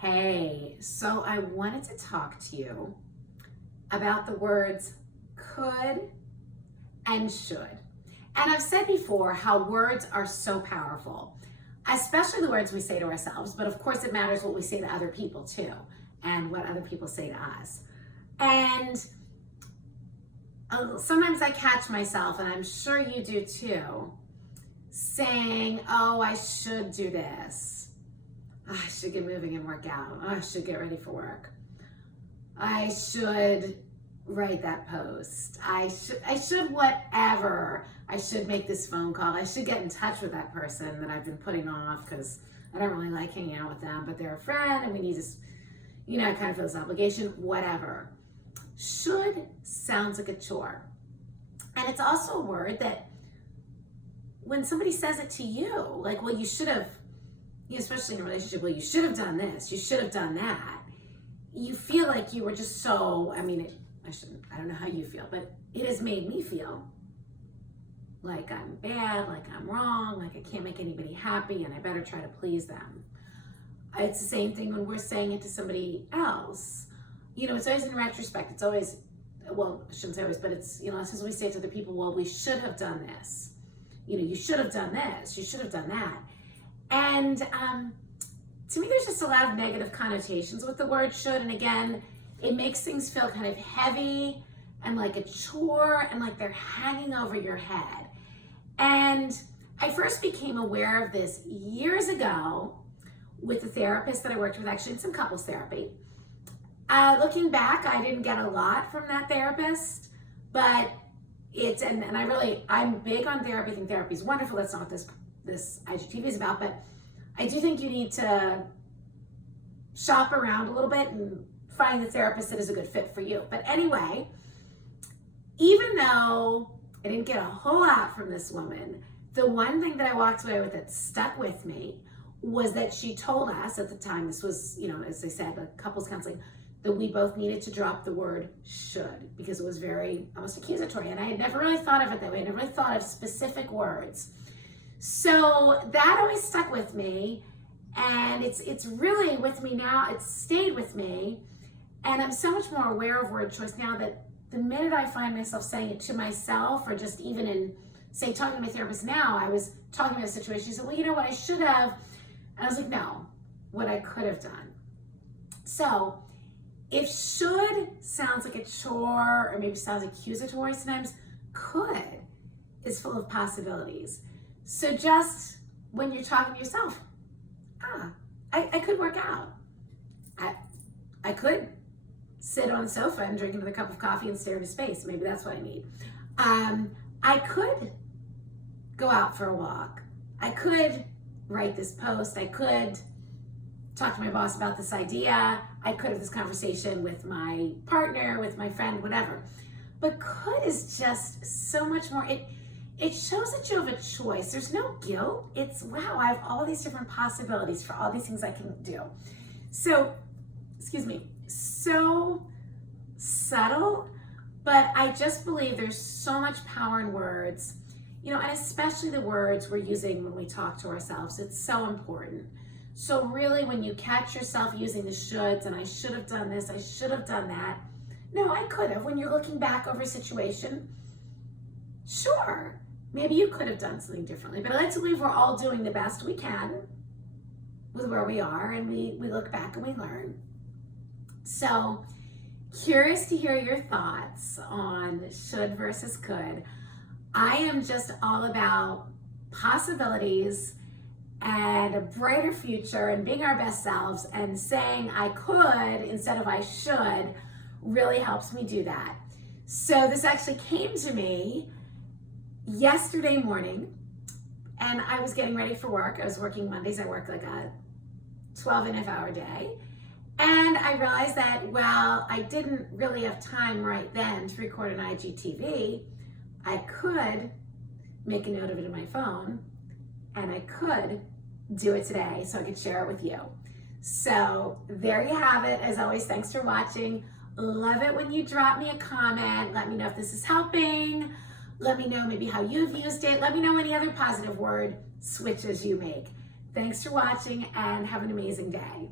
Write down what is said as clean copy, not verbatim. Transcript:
Hey, so I wanted to talk to you about the words could and should. And I've said before how words are so powerful, especially the words we say to ourselves, but of course it matters what we say to other people too, and what other people say to us. And sometimes I catch myself, and I'm sure you do too, saying, oh, I should do this. I should get moving and work out. I should get ready for work. I should write that post. I should whatever. I should make this phone call. I should get in touch with that person that I've been putting off because I don't really like hanging out with them, but they're a friend and we need to, kind of feel this obligation, whatever. Should sounds like a chore. And it's also a word that when somebody says it to you, like, well, you should have, especially in a relationship, well, you should have done this, you should have done that. You feel like you were just so, I don't know how you feel, but it has made me feel like I'm bad, like I'm wrong, like I can't make anybody happy and I better try to please them. It's the same thing when we're saying it to somebody else. It's always in retrospect. It's always, well, I shouldn't say always, but it's, since we say to the people, well, we should have done this. You should have done this, you should have done that. And to me, there's just a lot of negative connotations with the word should. And again, it makes things feel kind of heavy and like a chore and like they're hanging over your head. And I first became aware of this years ago with a therapist that I worked with, actually in some couples therapy. Looking back, I didn't get a lot from that therapist, but I'm big on therapy. I think therapy is wonderful. That's not what this IGTV is about, but I do think you need to shop around a little bit and find the therapist that is a good fit for you. But anyway, even though I didn't get a whole lot from this woman, the one thing that I walked away with that stuck with me was that she told us at the time, this was, as I said, like couples counseling, that we both needed to drop the word should because it was very almost accusatory. And I had never really thought of it that way. I never really thought of specific words. So that always stuck with me. And it's really with me now. It's stayed with me. And I'm so much more aware of word choice now that the minute I find myself saying it to myself or just even in, say, talking to my therapist now, I was talking about a situation. She said, well, you know what I should have. And I was like, no, what I could have done. So if should sounds like a chore or maybe sounds accusatory sometimes, could is full of possibilities. So just when you're talking to yourself, I could work out. I could sit on the sofa and drink another cup of coffee and stare into space. Maybe that's what I need. I could go out for a walk. I could write this post. I could talk to my boss about this idea. I could have this conversation with my partner, with my friend, whatever. But could is just so much more. It shows that you have a choice. There's no guilt. It's, wow, I have all these different possibilities for all these things I can do. So, so subtle, but I just believe there's so much power in words, and especially the words we're using when we talk to ourselves. It's so important. So really, when you catch yourself using the shoulds, and I should have done this, I should have done that. No, I could have. When you're looking back over a situation, sure, maybe you could have done something differently. But I like to believe we're all doing the best we can with where we are, and we look back and we learn. So, curious to hear your thoughts on should versus could. I am just all about possibilities and a brighter future and being our best selves, and saying I could instead of I should really helps me do that. So this actually came to me yesterday morning, and I was getting ready for work. I was working Mondays. I work like a 12.5-hour day. And I realized that while I didn't really have time right then to record an IGTV, I could make a note of it in my phone, and I could do it today so I could share it with you. So there you have it. As always, thanks for watching. Love it when you drop me a comment. Let me know if this is helping. Let me know maybe how you've used it. Let me know any other positive word switches you make. Thanks for watching and have an amazing day.